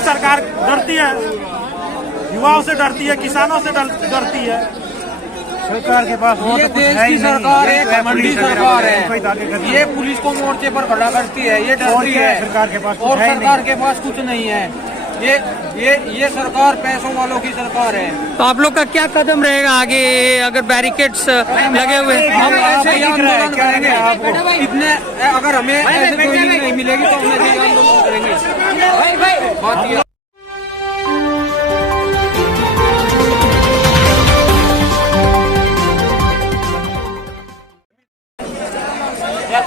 क्योंकि सरकार डरती है, युवाओं से डरती है, किसानों से डरती है। सरकार के पास ये देश की सरकार है, मंडी सरकार है, ये पुलिस को मोर्चे पर खड़ा करती है, ये डरती है सरकार के पास, और सरकार के पास कुछ नहीं है। ये सरकार पैसों वालों की सरकार है। तो आप लोग का क्या कदम रहेगा आगे अगर बैरिकेड्स लगे हुए? हम ऐसे ही आंदोलन करेंगे। इतने अगर हमें ऐसे ट्रेनिंग नहीं मिलेगी तो हम ऐसे ही आंदोलन करेंगे। बात ये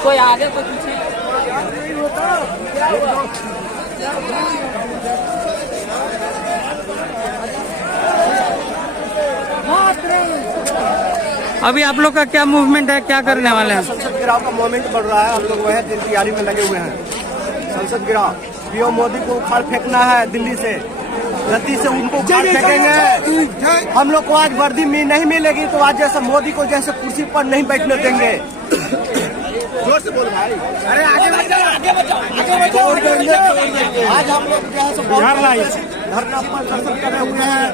कोई आगे कोई पीछे। अभी आप लोग का क्या मूवमेंट है, क्या करने वाले हैं? संसद गिराव का मूवमेंट बढ़ रहा है। हम लोग वह दिन तैयारी में लगे हुए हैं। संसद गिराव, पीएम मोदी को उखाड़ फेंकना है दिल्ली से, गलती से उनको उखाड़ फेंकेंगे। हम लोग को आज वर्दी नहीं मिलेगी तो आज जैसे मोदी को जैसे कुर्सी पर नहीं बैठने देंगे। जोर से बोल भाई। अरे आगे बढ़ो, आगे बढ़ो। आज हम लोग धरना प्रदर्शन कर रहे हुए हैं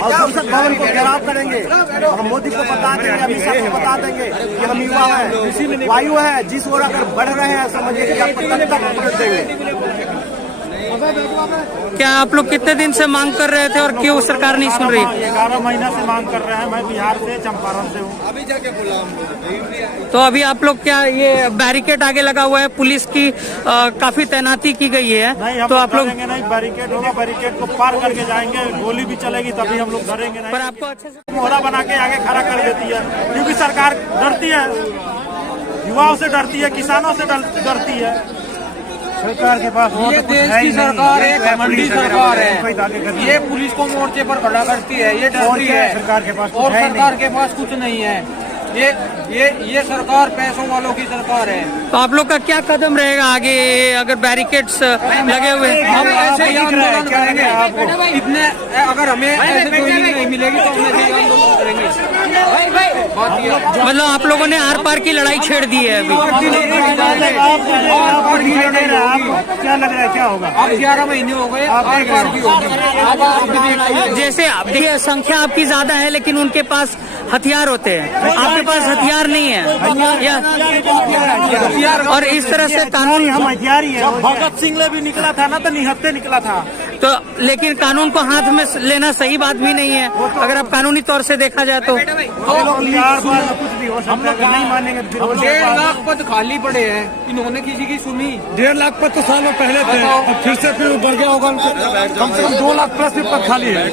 और संसद भवन को घेराव करेंगे और मोदी को बता देंगे, अमित शाह को बता देंगे कि हम युवा हैं, वायु है, जिस ओर अगर बढ़ रहे हैं समझिए कि आपको तक पकड़ देंगे। क्या आप लोग कितने दिन से मांग कर रहे थे और क्यों सरकार नहीं सुन रही? 11 महीना से मांग कर रहे हैं। मैं बिहार से, चंपारण से हूँ। अभी जाके बोला। तो अभी आप लोग क्या ये बैरिकेड आगे लगा हुआ है, पुलिस की काफी तैनाती की गई है, नहीं, तो आप लोग नहीं, बैरिकेड होगा, बैरिकेड को पार करके जाएंगे, गोली भी चलेगी तभी हम लोग डरेंगे नहीं। पर आपको अच्छे से मोहरा बना के आगे खड़ा कर देती है, क्योंकि सरकार डरती है, युवाओं से डरती है, किसानों से डरती है। सरकार के पास ये देश की सरकार है, मंडी सरकार है, ये पुलिस को मोर्चे पर खड़ा करती है, ये डरती है सरकार के पास, और सरकार के पास कुछ नहीं है। ये सरकार पैसों वालों की सरकार है। तो आप लोग का क्या कदम रहेगा आगे अगर बैरिकेड्स लगे हुए? हम ऐसे ही आंदोलन करेंगे। इतने अगर हमें ऐसे ट्रेनिंग नहीं मिलेगी तो हम ऐसे ही आंदोलन करेंगे। बात ये मतलब आप लोगों ने आर पार की लड़ाई छेड़ दी है अभी? क्या लग रहा है क्या होगा? अब 11 महीने हो गए, आर पार की होगी। जैसे अब देखिए संख्या आपकी ज्यादा है लेकिन उनके पास हथियार होते हैं, आपके पास हथियार नहीं है और इस तरह से कानून हम हथियार ही है। भगत सिंह भी निकला था ना, तो निहत्ते निकला था। तो लेकिन कानून को हाथ में लेना सही बात भी नहीं है अगर आप कानूनी तौर से देखा जाए तो। कुछ भी हो सकता है, नहीं मानेंगे। 1.5 लाख पद खाली पड़े हैं, इन्होंने किसी की सुनी? 1.5 लाख पद तो सालों पहले थे, अब फिर से बढ़ गया होगा। कम से कम 2 लाख प्लस भी पद खाली है,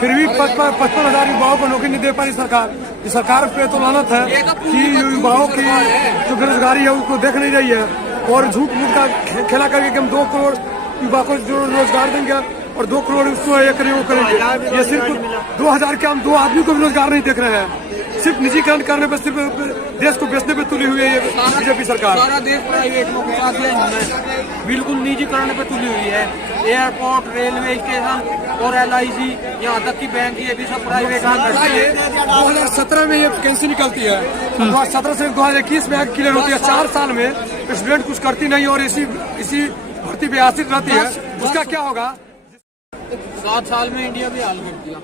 फिर भी 55,000 युवाओं को नौकरी नहीं दे पा रही सरकार। इस सरकार पे तो लानत है कि युवाओं की जो बेरोजगारी है उसको देख नहीं रही है और झूठ मूठ का खेला करके कि हम 2 करोड़ युवा को जो रोजगार देंगे और 2 करोड़ उसको ये करेंगे। ये सिर्फ 2000 के हम 2 आदमी को भी रोजगार नहीं देख रहे हैं। सिर्फ निजीकरण करने पे, सिर्फ देश को बेचने पे तुली हुई है ये बीजेपी सरकार। सारा देश प्राइवेट में घुसा दिया इन्होंने, बिल्कुल निजीकरण पे तुली हुई है। एयरपोर्ट, रेलवे स्टेशन और LIC, यहाँ तक की बैंक, ये भी सब प्राइवेट में करती है। 2017 में ये वैकेंसी निकलती है, 2017 से 2021 में क्लियर होती है। 4 साल में प्रेसिडेंट कुछ करती नहीं और इसी भर्ती पे आश्रित रहती है। उसका क्या होगा? 7 साल में इंडिया भी हाल कर दिया।